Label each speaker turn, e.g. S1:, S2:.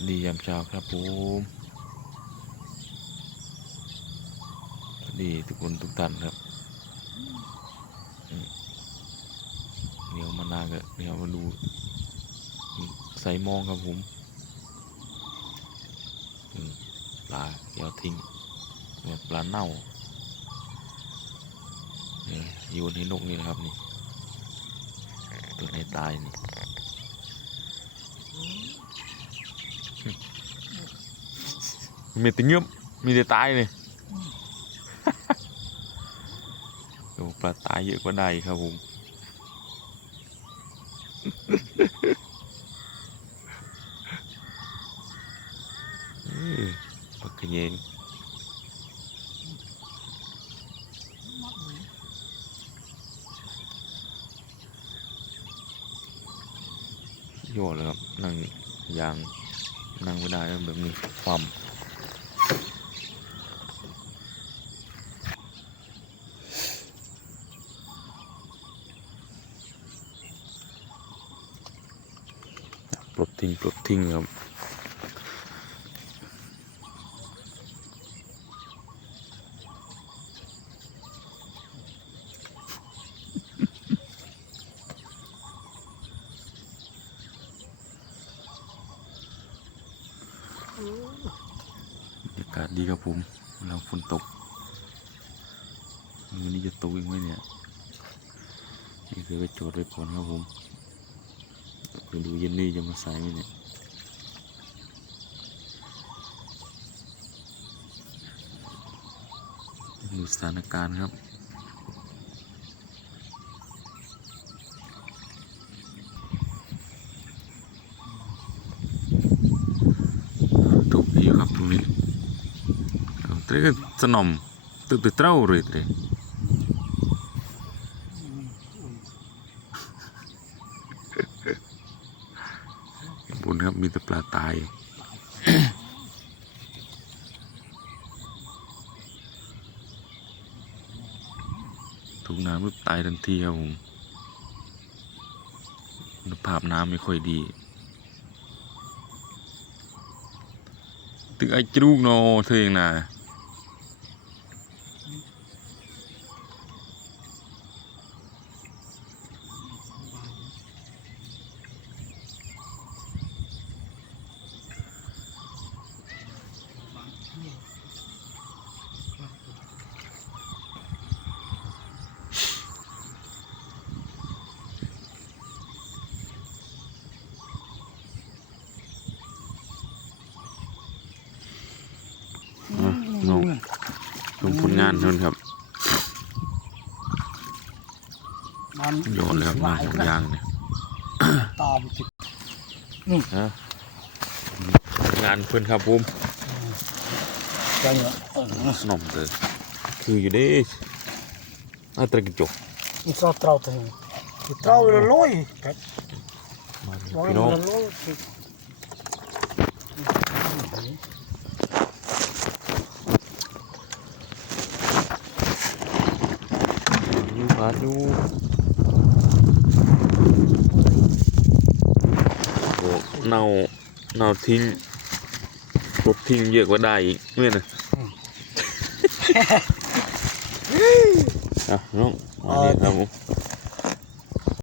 S1: วัสดียามเช้าครับผมสวัสดีทุกคนทุกท่านครับอืมเดี๋ยวมานานก็เดี๋ยวมาดูใส่มองครับผมอืมปลาเดี๋ยวทิ้งเนี่ยปลาเน่านี่โยนให้นกนี่นะครับนี่ตัวไหนตายนี่ มีแต่เงียบมีแต่ตายเลยโอ้ปลาตายเยอะกว่าได้ครับผมเอ้ยปลากระเยงโยนเลยครับนั่งยางนั่งไม่ได้ครับแบบนี้ความ ลดทิ้งปลดทิ้งครับบรรยากาศดีครับผมเวลาฝนตกวันนี้จะตกอีกไหมเนี่ย นี่คือไปโจทย์ไว้ก่อนครับผม ไปดูเย็นนี้จะมาใส่ไหมเนี่ยดูสถานการณ์ครับ ถูกอยู่ครับตรงนี้เตะก็สนมตึกตึกเต้าเลยเตะ ครับ มีแต่ปลาตาย ถูกน้ำปุ๊บตายทันทีครับผมคุณภาพน้ำไม่ค่อยดีตึกไอ้จรูกโนเธอเองนะอะ น้องชมผลงานเท่านั้นครับ
S2: มัน
S1: โยนเลยครับมาห่วงยางเนี่ย
S2: ตามติด
S1: ฮะงานเพื่อนครับผม
S2: ใจเนาะเออ
S1: สนมเลยคืออยู่ได้อาตรกิจก
S2: อีกรอบเตราตัวนี้อีกเตราเลยลอยครับ
S1: มา
S2: ลอย
S1: พี่น้อง
S2: เลยลอย
S1: อยู่บา ดอยู่โอ้เน่าเน่าทิ้งรถทิ้งเยอะกว่าได้อีกเมื่อนะอะน้องมาเนี่ยครับผม